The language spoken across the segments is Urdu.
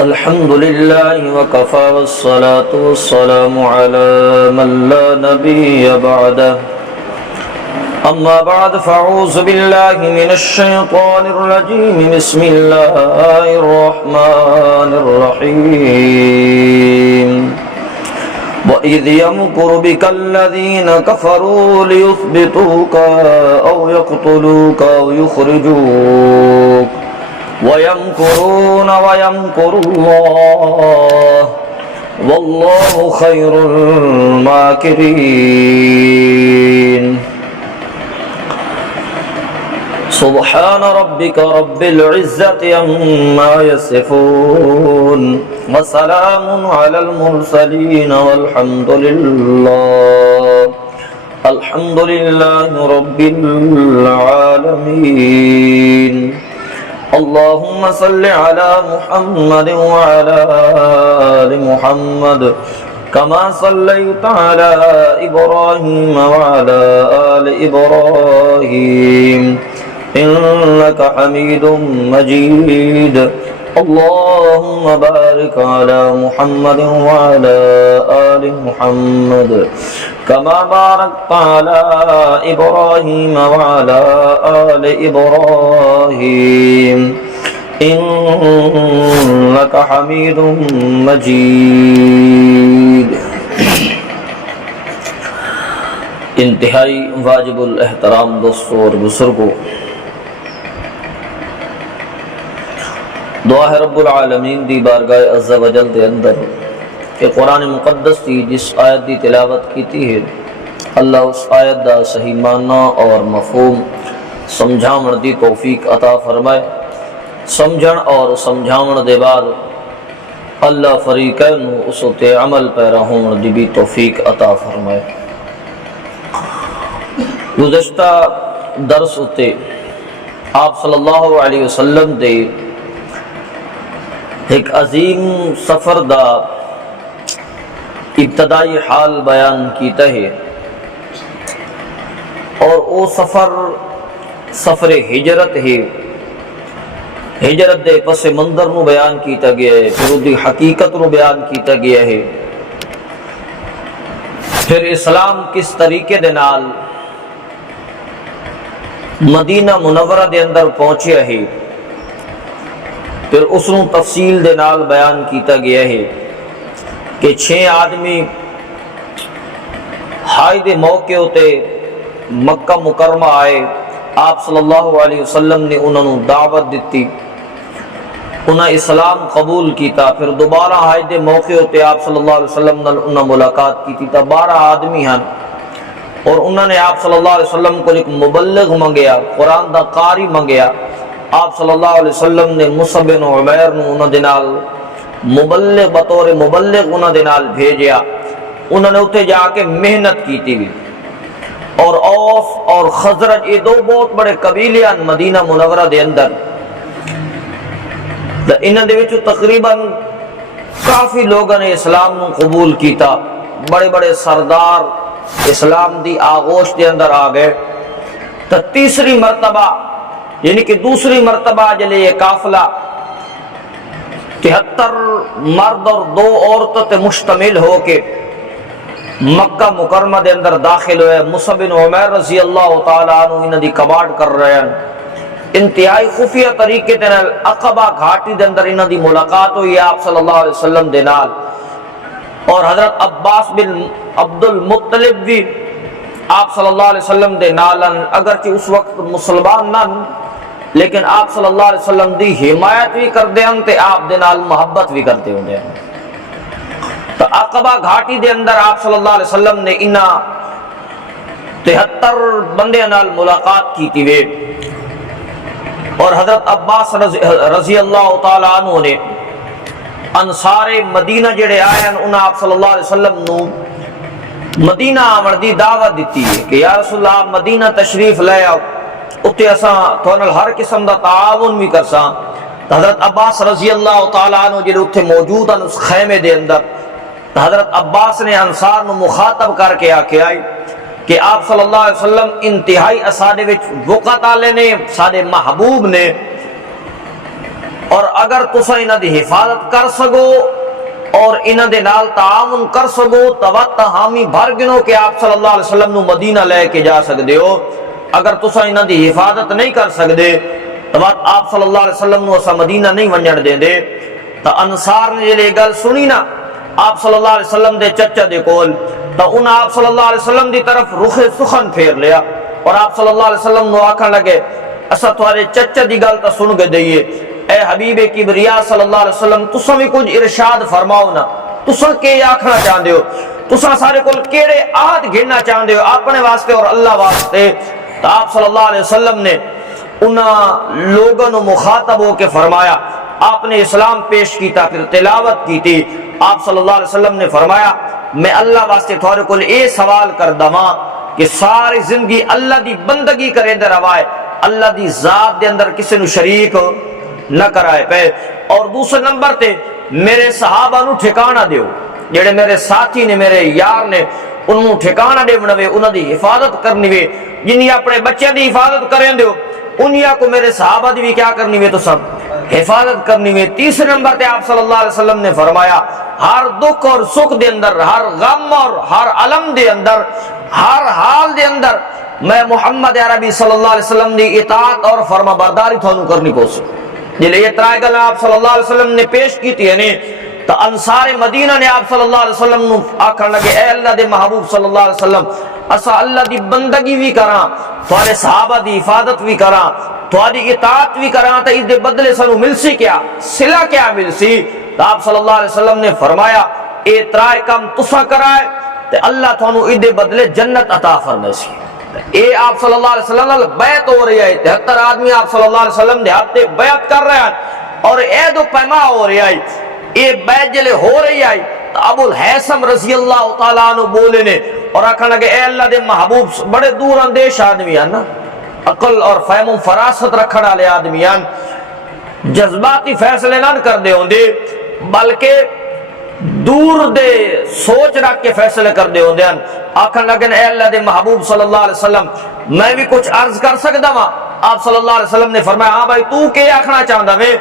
الحمد لله وكفى والصلاة والسلام على من لا نبي بعده أما بعد فأعوذ بالله من الشيطان الرجيم بسم الله الرحمن الرحيم وإذ يمكر بك الذين كفروا ليثبتوك أو يقتلوك أو يخرجوك ويمكرون ويمكر الله والله خير الماكرين سبحان ربك رب العزة عما يصفون وسلام على المرسلين والحمد لله رب العالمين اللهم صل على محمد وعلى آل محمد كما صليت على إبراهيم وعلى آل إبراهيم إنك حميد مجيد اللهم بارك على محمد وعلى آل محمد كما باركت على إبراهيم وعلى آل إبراهيم إنك حميد مجيد. انتہائی واجب الاحترام دوستوں اور بزرگوں، دعا ہے رب العالمین دی بارگاہ عز و جل دے اندر کہ قرآن مقدس دی جس آیت دی تلاوت کیتی ہے اللہ اس آیت دا صحیح معنی اور مفہوم سمجھاون دی توفیق عطا فرمائے. سمجھن اور سمجھاون دے بعد اللہ فریقین اس تے عمل پیرا ہون دی بھی توفیق عطا فرمائے. گزشتہ درس اتے آپ صلی اللہ علیہ وسلم دے ایک عظیم سفر دا ابتدائی حال بیان کیتا ہے اور او سفر ہجرت ہے. ہجرت دے پس منظر نو بیان کیتا گیا ہے، پھر دی حقیقت نو بیان کیتا گیا ہے، پھر اسلام کس طریقے دے نال مدینہ منورہ دے اندر پہنچیا ہے، پھر اس نو تفصیل دے نال بیان کیتا گیا ہے کہ 6 آدمی حاج دے موقع ہوتے مکہ مکرمہ آئے، آپ صلی اللہ علیہ وسلم نے انہوں دعوت دیتی، انہاں اسلام قبول کیتا. پھر دوبارہ حاج دے موقع ہوتے آپ صلی اللہ علیہ وسلم نے انہاں ملاقات کی تھی. 12 آدمی ہیں اور انہوں نے آپ صلی اللہ علیہ وسلم کو ایک مبلغ منگیا، قرآن دا قاری منگیا. آپ صلی اللہ علیہ وسلم نے مصعب بن عمیر نو انہاں دے نال مبلغ بطور مبلغ انہاں دے نال بھیجیا. انہوں نے اتنے جا کے محنت کی تھی اور اوس اور خزرج یہ 2 بہت بڑے قبیلے ہیں مدینہ منورہ دے اندر. انہاں دے وچ تقریباً کافی لوگوں نے اسلام نو قبول کیتا، بڑے بڑے سردار اسلام دی آغوش دے اندر آ گئے. تو تیسری مرتبہ یعنی کہ دوسری مرتبہ جلے یہ قافلہ 73 مرد اور 2 عورتوں تے مشتمل ہو کے مکہ مکرمہ دے اندر داخل ہوئے. مصعب بن عمیر رضی اللہ تعالیٰ عنہ انہاں دی کباڑ کر رہے ہیں. انتہائی خفیہ طریقے دے نال عقبہ گھاٹی دے اندر انہاں دی ملاقات ہوئی آپ صلی اللہ علیہ وسلم دے نال. اور حضرت عباس بن عبد المطلب بھی آپ صلی اللہ علیہ وسلم دے نال، اگرچہ اس وقت مسلمان نہ لیکن آپ صلی اللہ علیہ وسلم دی حمایت بھی کر دے تے آپ دے نال محبت بھی کرتے ہوں دے. تو عقبہ گھاٹی دے اندر آپ صلی اللہ علیہ وسلم نے انہاں 73 بندے نال ملاقات کی تھی وے. اور حضرت عباس رضی اللہ تعالیٰ عنہ نے انصار مدینہ جڑے آئے ہیں انہاں آپ صلی اللہ علیہ وسلم نو مدینہ آمن دی دعوت دیتی ہے کہ یا رسول اللہ مدینہ تشریف لے آؤ، اتنے اساں تھوڑا ہر قسم دا تعاون بھی کرساں. حضرت عباس رضی اللہ تعالیٰ عنہ جڑے اتنے موجود ہیں اس خیمے دے اندر، حضرت عباس نے انصار نو مخاطب کر کے آکھیا کہ آپ صلی اللہ علیہ وسلم انتہائی اساڈے وچ وقت والے نے، ساڈے محبوب نے، اور اگر تسا انہاں دی حفاظت کر سکو اور انہاں دے نال تعاون کر سکو تو حامی بھر گنو کہ آپ صلی اللہ علیہ وسلم نو مدینہ لے کے جا سکدے ہو۔ اگر تسا انہاں دی حفاظت نہیں کر سکدے تو آپ صلی اللہ علیہ وسلم نو اسا مدینہ نہیں ونجن دے دے۔ تو انصار نے جے گل سنی نا آپ صلی اللہ علیہ وسلم دے چچا دے کول، تو انہاں آپ صلی اللہ علیہ وسلم دی طرف رخ سخن پھیر لیا اور آپ صلی اللہ علیہ وسلم نو آکھن لگے اسا تھوڑے چچا دی گل تا سن کے دئیے، اے حبیب کبریا صلی اللہ علیہ وسلم تساں بھی کچھ ارشاد فرماؤ نا، تساں کے آکھنا چاہندے ہو، تساں سارے کول کیڑے عہد گھڑنا چاہندے ہو اپنے واسطے اور اللہ واسطے۔ تو آپ صلی اللہ علیہ وسلم نے انہاں لوگوں نو مخاطب ہو کے فرمایا، آپ نے اسلام پیش کیتا، پھر تلاوت کی تھی۔ آپ صلی اللہ علیہ وسلم نے فرمایا میں اللہ واسطے تھوڑے کول اے سوال کر دواں کہ ساری زندگی اللہ دی بندگی کرے دے روائے، اللہ دی ذات دے اندر کسی نو شریک نہ کرائے پہ، اور دوسرے نمبر تے میرے صحابہ نو ٹھکانہ دیو، جڑے میرے ساتھی نے میرے یار نے انہوں ٹھکانہ دے بنوے، انہوں دی حفاظت کرنی وے، جنہی اپنے بچے دی حفاظت کریں دیو انہیا کو میرے صحابہ دی بھی کیا کرنی وے تو سب حفاظت کرنی وے۔ تیسرے نمبر تے آپ صلی اللہ علیہ وسلم نے فرمایا ہر دکھ اور سکھ دے اندر، ہر غم اور ہر علم دے اندر، ہر حال دے اندر میں محمد عربی صلی اللہ علیہ وسلم دی اطاعت اور فرما برداری تھانوں کرنی پوسی۔ جلے یہ ترائے گل آپ صلی اللہ علیہ وسلم نے پیش کی تھی یعنی تو انصار مدینہ نے آپ صلی اللہ علیہ وسلم نو آکھن لگے اے اللہ دے محبوب صلی اللہ علیہ وسلم اسا اللہ دی بندگی بھی کراں، تھوڑے صحابہ دی حفاظت بھی کراں، تھوڑی اطاعت بھی کراں، تو اس دے بدلے سانو ملسی کیا، صلہ کیا ملسی؟ تو آپ صلی اللہ علیہ وسلم نے فرمایا اے ترائے کام تسا کرائے تو اللہ تھانو اس دے بدلے جنت عطا فرمائے۔ اے آپ صلی اللہ علیہ وسلم بیعت ہو رہی ہے، 73 آدمی آپ صلی اللہ علیہ وسلم دے ہاتھ بیعت کر رہے ہیں اور عہد و پیما ہو رہی ہے۔ یہ بیعت جلے ہو رہی ہے تو ابو الحیثم رضی اللہ تعالیٰ عنہ بولے نے اور آکھن لگے اے اللہ دے محبوب بڑے دور اندیش آدمی ہیں نا، عقل اور فہم و فراست رکھنے والے آدمی ہیں، جذباتی فیصلے نہ کر دے ہوندے بلکہ دور دے سوچ رکھ کے فیصلے کر دے ہوندے ہیں۔ آکھن لگے اے اللہ دے محبوب صلی اللہ علیہ وسلم میں بھی کچھ عرض کر سکتا ہوں؟ آپ صلی اللہ علیہ وسلم نے فرمایا ہاں بھائی تو کیا آکھنا چاہتا ہے؟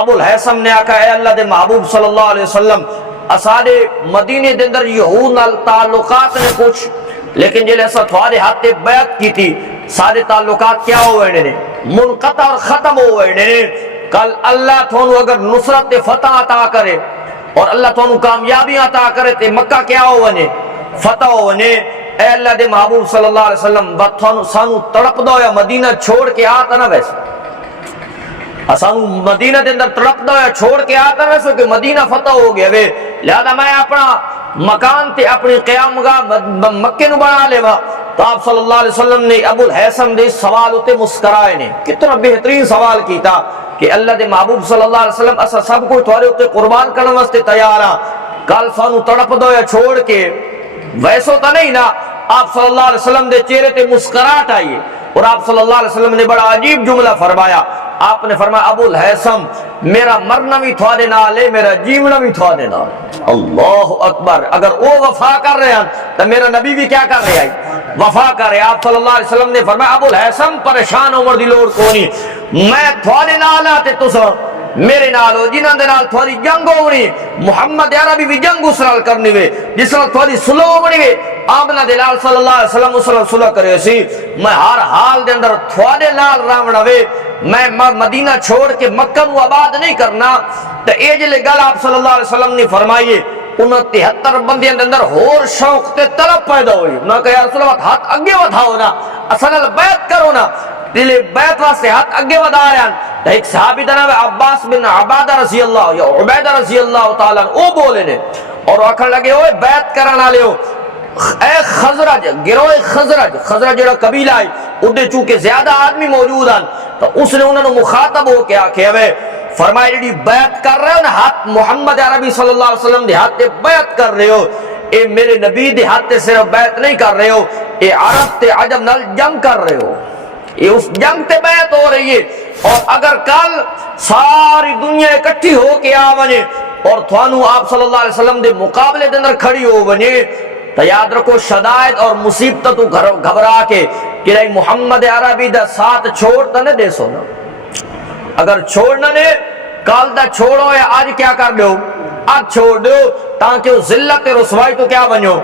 ابو الحیثم نے آکھا اے اللہ دے محبوب صلی اللہ علیہ وسلم اساڑے مدینے دے اندر یہود نال تعلقات نے کچھ، لیکن جلے اسا تھوڑے ہاتھ بیعت کی تھی سارے تعلقات کیا ہوئے نے منقطع اور ختم ہوئے نے۔ کل اللہ تھونو اگر نصرت فتح عطا کرے اور اللہ تھونو کامیابی عطا کرے تے مکہ کیا ہوئے فتح ہوئے، اے اللہ دے محبوب صلی اللہ علیہ وسلم بات سانو تڑپ دو یا مدینہ چھوڑ کے آتا نہ ویسے، سانو مدینہ دے اندر تڑپ دو یا چھوڑ کے آتا نہ ویسے کہ مدینہ فتح ہو گیا وے، لہذا میں اپنا مکان تے اپنی قیام گاہ مکے نو بنا لے وا۔ تو آپ صلی اللہ علیہ وسلم نے ابو الحیثم دے سوال ہوتے مسکرائے نے، کتنا بہترین سوال کیتا کہ اللہ دے محبوب صلی اللہ علیہ وسلم اسا سب کو تھوڑے ہوتے قربان کرنے واسطے تیار ہاں، کل سانو تڑپ دو یا چھوڑ کے ویسو تو نہیں نا۔ آپ صلی اللہ علیہ وسلم دے چہرے تے مسکراہٹ آئیے اور آپ صلی اللہ علیہ وسلم نے بڑا عجیب جملہ فرمایا، آپ نے فرمایا ابو الحیثم میرا مرنا بھی تھوڑے نال ہے، میرا جیونا بھی تھوڑے نال ہے۔ اللہ اکبر، اگر وہ وفا کر رہے ہیں تو میرا نبی بھی کیا کر رہے ہیں؟ وفا کر رہے۔ آپ صلی اللہ علیہ وسلم نے فرمایا ابو الحیثم پریشان عمر دی لوڑ کونی، میں تھوڑے نال آتے تسا میرے نال ہو، جنہاں دے نال تھوڑی جنگ ہونی، محمد عربی بھی جنگ اسرال کرنی وے، جس نال تھوڑی صلح ہونی وے، آمنہ دلال صلی اللہ علیہ وسلم اسرال صلح کرے سی، میں ہر حال دے اندر تھوڑے نال راونا وے، میں مدینہ چھوڑ کے مکہ نو آباد نہیں کرنا۔ تو اے جلے گل آپ صلی اللہ علیہ وسلم نے فرمائیے 69 بندیاں دے اندر ہور شوق تے طلب پیدا ہوئی، انہاں کہا یا رسول اللہ ہاتھ اگے ودھاؤ نا، اصل بیعت کرو نا، دلے بیعت واسطے ہاتھ اگے ودا رہے ہیں۔ ایک صحابی دا نام ہے عباس بن عبادہ رضی اللہ یا عبیدہ رضی اللہ تعالیٰ او بولے نے اور آکھن لگے ہوئے بیعت کرنا لے ہو، اے خزرج گروہ خزرج جڑا قبیلہ ہے ادھے چونکہ زیادہ آدمی موجود ہیں تو اس نے انہوں نے مخاطب ہو کے آکھے ہوئے فرمائے جڑی بیعت کر رہے ہو نا ہاتھ محمد عربی صلی اللہ علیہ وسلم دے ہاتھ بیعت کر رہے ہو، اے میرے نبی دے ہاتھ صرف بیعت نہیں کر رہے ہو، اے عرب تے عجم نال جنگ کر رہے ہو، یہ اس جنگ تے بیعت ہو رہی ہے۔ اور اگر کل ساری دنیا اکٹھی ہو کے آ بنے اور تھانو آپ صلی اللہ علیہ وسلم دے مقابلے دے اندر کھڑی ہو بنے تو یاد رکھو شدائد اور مصیبت تو گھبرا کے کہ نہیں محمد عربی دا ساتھ چھوڑ تا نہ دے سو نا، اگر چھوڑنا نے کل دا چھوڑو یا آج کیا کر دو، آج چھوڑ دو تاکہ وہ ذلت رسوائی تو کیا بنو،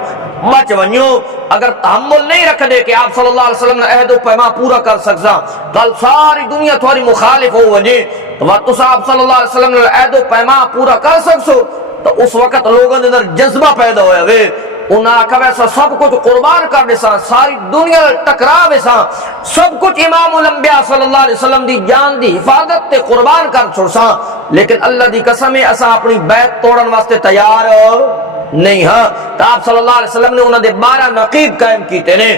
بچ بنو۔ اگر تحمل نہیں رکھ دے کہ آپ صلی اللہ علیہ وسلم نے عہد و پیمان پورا کر سکتا، کل ساری دنیا تھوڑی مخالف ہو وجے تو وقت آپ صلی اللہ علیہ وسلم نے عہد و پیمان پورا کر سکسو، تو اس وقت لوگوں اندر جذبہ پیدا ہویا وے، انہاں کا ویسا سب کچھ قربان کر دیسا، ساری دنیا ٹکرا دیسا، سب کچھ امام الانبیاء صلی اللہ علیہ وسلم دی جان دی حفاظت تے قربان کر چھوڑسا، لیکن اللہ دی قسم ہے اسا اپنی بیعت توڑن واسطے تیار نہیں ہاں۔ تو آپ صلی اللہ علیہ وسلم نے انہوں نے 12 نقیب قائم کیتے نے،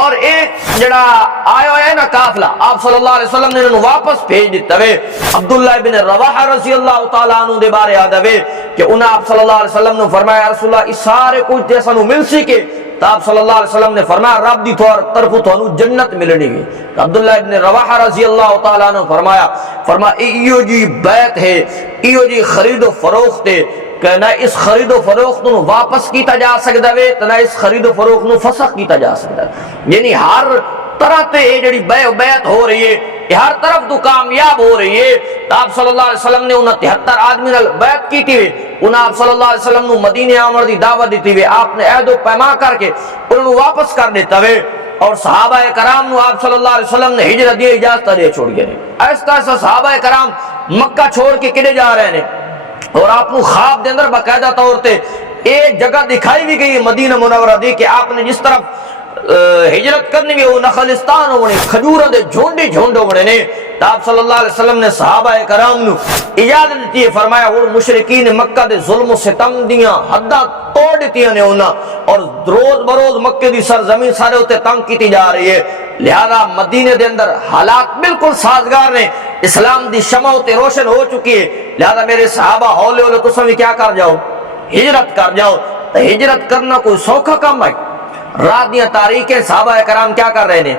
اور ایک جڑا آیا ہے نا قافلہ، آپ صلی اللہ علیہ وسلم نے انہوں واپس بھیج دیتا ہے۔ عبداللہ بن رواحہ رضی اللہ تعالیٰ عنہ دے بارے یاد ہے کہ انہوں آپ صلی اللہ علیہ وسلم نے فرمایا رسول اللہ اس سارے کچھ جیسا نو مل سی کے، تو آپ صلی اللہ علیہ وسلم نے فرمایا رب دی طرف تو جنت ملنی ہے۔ عبداللہ بن رواحہ رضی اللہ تعالیٰ عنہ فرمایا ایو جی بیعت ہے، ایو جی خرید و فروخت ہے کہ نہ اس خرید و فروخت نو واپس کیتا جا سکتا ہے نہ اس خرید و فروخت نو فسخ کیتا جا سکتا ہے، یعنی ہر طرح تے یہ جڑی بیعت ہو رہی ہے یہ ہر طرف تو کامیاب ہو رہی ہے۔ تو آپ صلی اللہ علیہ وسلم نے انہوں 73 آدمی نال بیعت کی تھی، انہوں آپ صلی اللہ علیہ وسلم نے مدینے آمر دی دعوت دیتی ہوئے آپ نے عہد و پیمان کر کے انہوں واپس کر دیتا ہوئے، اور صحابہ کرام نو آپ صلی اللہ علیہ وسلم نے ہجرت دی اجازت دے چھوڑ گئے۔ ایسا ایسا صحابہ کرام مکہ چھوڑ کے کدے جا رہے ہیں، اور آپ کو خواب دے اندر باقاعدہ طور تے ایک جگہ دکھائی بھی گئی مدینہ منورہ دی کہ آپ نے جس طرف ہجرت کرنی بھی وہ نخلستان ہونے کھجورہ دے جھونڈے ہونے نے۔ تو آپ صلی اللہ علیہ وسلم نے صحابہ کرام نو اجازت دیتی ہے، فرمایا وہ مشرکین مکہ دے ظلم و ستم دیاں حداں توڑ دیتی ہیں انہاں، اور روز بروز مکہ دی سرزمین سارے ہوتے تنگ کیتی جا رہی ہے، لہذا مدینے دے اندر حالات بالکل سازگار نے، اسلام دی شمع ہوتے روشن ہو چکی ہے، لہذا میرے صحابہ ہولے ہولے تساں بھی کیا کر جاؤ، ہجرت کر جاؤ۔ تو ہجرت کرنا کوئی سوکھا کام ہے، رات دیاں تاریخیں صحابہ کرام کیا کر رہے ہیں،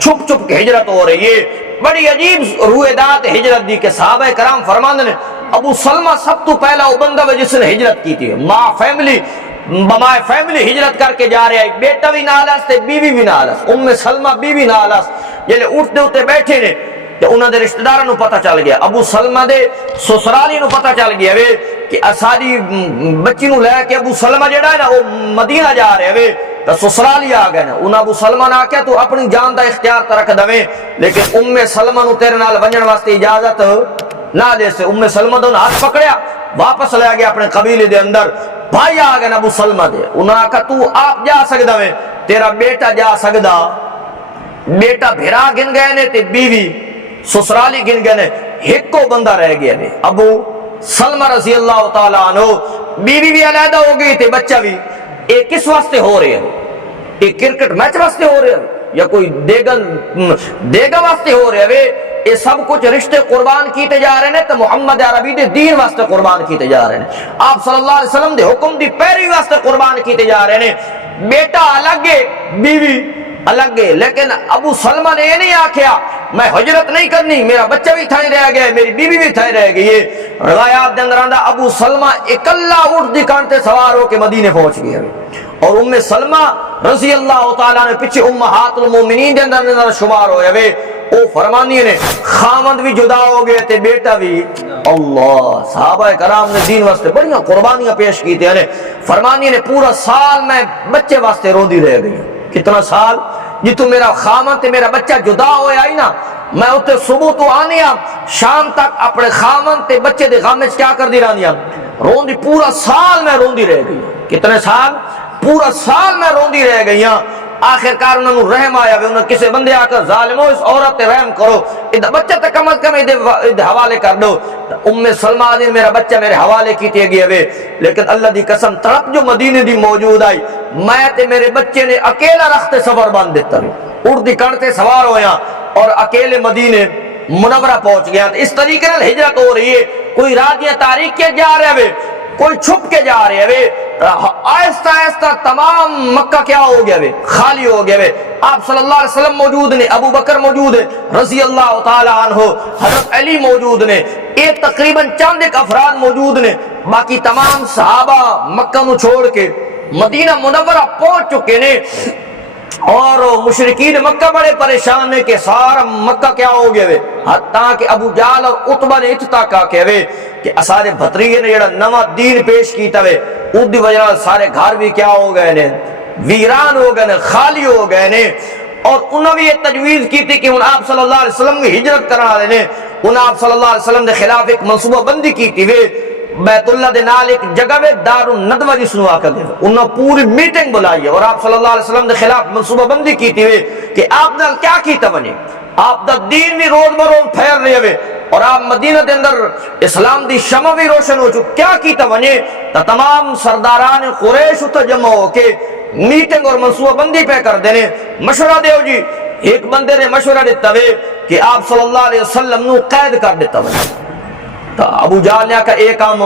چھپ چھپ کے ہجرت ہو رہی ہے۔ بڑی عجیب رویدات ہجرت دی کہ صحابہ کرام فرماندے نے ابو سلمہ سب تو پہلا وہ بندہ ہے جس نے ہجرت کی تھی، ماں فیملی ہجرت کر کے جا رہا ہے، بیٹا بھی نالس تے بیوی بھی نالس، ام سلمہ بیوی نالس، جلے اٹھتے اٹھتے بیٹھے نے تو انہوں نے رشتہ داروں پتہ چل گیا، ابو سلمہ دے سسرالی نو پتہ چل گیا وے کہ اساری بچی نو لے کے ابو سلمہ جڑا ہے نا وہ مدینہ جا رہے وے، تو سسرالی آ گئے نا، انہاں ابو سلمہ نے آکھیا تو اپنی جان دا اختیار تے رکھ دویں، لیکن ام سلمہ نو تیرے نال ونجن واسطے اجازت نہ دے سے۔ ام سلمہ نے ہاتھ پکڑیا واپس لے گیا اپنے قبیلے دے اندر، بھائی آ گئے نا ابو سلمہ دے، انہاں آکھا تو آپ جا سکدا وے، تیرا بیٹا جا سکدا، بیٹا بھرا گن گئے نے تے بیوی سسرالی گن گئے نے، ایک کو بندہ رہ گیا نے ابو سلمہ رضی اللہ تعالیٰ عنہ، بیوی بھی علیحدہ ہو گئی تے بچہ بھی۔ ایک کس واسطے ہو رہے ہیں، ایک کرکٹ میچ واسطے ہو رہے ہیں یا کوئی دیگا واسطے ہو رہے ہیں، یہ سب کچھ رشتے قربان کیتے جا رہے ہیں تو محمد عربی دے دین واسطے قربان کیتے جا رہے ہیں، آپ صلی اللہ علیہ وسلم دے حکم دی پیروی واسطے قربان کیتے جا رہے ہیں۔ بیٹا الگ ہے بیوی الگ ہے، لیکن ابو سلمہ نے یہ نہیں آکھیا میں ہجرت نہیں کرنی، میرا بچہ بھی تھائی رہ گیا ہے، میری بیوی بھی تھائی رہ گئی ہے۔ روایات دے اندر آندا ابو سلمہ اکلا اٹھ دکان تے سوار ہو کے مدینے پہنچ گیا، اور ام سلمہ رضی اللہ تعالیٰ نے پیچھے امہات المومنین دے اندر شمار ہوئے ہوئے، او فرمانی نے خامند بھی جدا ہو گئے تے بیٹا بھی۔ اللہ صحابہ کرام نے دین واسطے بڑیاں قربانیاں پیش کی تھے، فرمانی نے پورا سال میں بچے واسطے روندی رہ گئی۔ کتنا سال؟ جی تو میرا خامند تے میرا بچہ جدا ہوئے آئی نا، میں اتے صبح تو آنی ہوں شام تک اپنے خامند تے بچے دے غم وچ کیا کر دی رہنی ہوں، روندی، پورا سال میں روندی رہ گئی۔ کتنے سال؟ پورا سال میں روندی رہ گئی ہوں۔ آخر کار انہوں نے رحم آیا، انہوں نے کسی بندے آ کر ظالمو اس عورت تے رحم کرو، بچہ تے کم از کم ادھے حوالے کر دو۔ ام سلمہ نے میرا بچہ میرے حوالے کیتے گئے ہوئے، لیکن اللہ دی قسم تڑپ جو مدینے دی موجود آئی، میں تے میرے بچے نے اکیلا رخت سفر باندھ دیتا ہوں، اردی کڑتے سوار ہویا اور اکیلے مدینے منورہ پہنچ گیا۔ اس طریقے نال ہجرت ہو رہی ہے، کوئی راتیاں تاریخ کے جا رہے ہوئے، کوئی چھپ کے جا رہے ہوئے، آہستہ آہستہ تمام مکہ کیا ہو گیا وے، خالی ہو گیا وے۔ آپ صلی اللہ علیہ وسلم موجود نے، ابو بکر موجود ہے رضی اللہ تعالی عنہ، حضرت علی موجود نے، ایک تقریباً چند ایک افراد موجود نے، باقی تمام صحابہ مکہ نو چھوڑ کے مدینہ منورہ پہنچ چکے نے۔ اور مشرکین مکہ بڑے پریشان ہیں کہ سارا مکہ کیا ہو گیا وے، حتیٰ کہ ابو جہل اور عتبہ نے اتنا کہا کہ اسارے بھتریے نے جڑا نواں دین پیش کیتا وے اس دی وجہ نال سارے گھر بھی کیا ہو گئے نے، ویران ہو گئے نے، خالی ہو گئے نے۔ اور انہوں نے یہ تجویز کی تھی کہ آپ صلی اللہ علیہ وسلم کی ہجرت کرنا رہے نے، انہوں آپ صلی اللہ علیہ وسلم دے خلاف ایک منصوبہ بندی کی تھی وے، بیت اللہ دے نال ایک جگہ میں دار الندوہ جس نو آکر دے، انہوں نے پوری میٹنگ بلائی ہے اور آپ صلی اللہ علیہ وسلم دے خلاف منصوبہ بندی کی تھی وے کہ آپ نال کیا کیتا بنے، آپ دا دین بھی روز بروز پھیر رہے ہوئے اور آپ مدینہ دے اندر اسلام دی شمع بھی روشن ہو چکا، کیا کیتا بنے؟ تا تمام سرداران قریش اتھا جمع ہو کے میٹنگ اور منصوبہ بندی پہ کر دینے، مشورہ دیو جی۔ ایک بندے نے مشورہ دیتا ہوئے کہ آپ صلی اللہ علیہ وسلم نو قید کر دیتا ہوئے، تو ابو جہل نے کہا ایک کام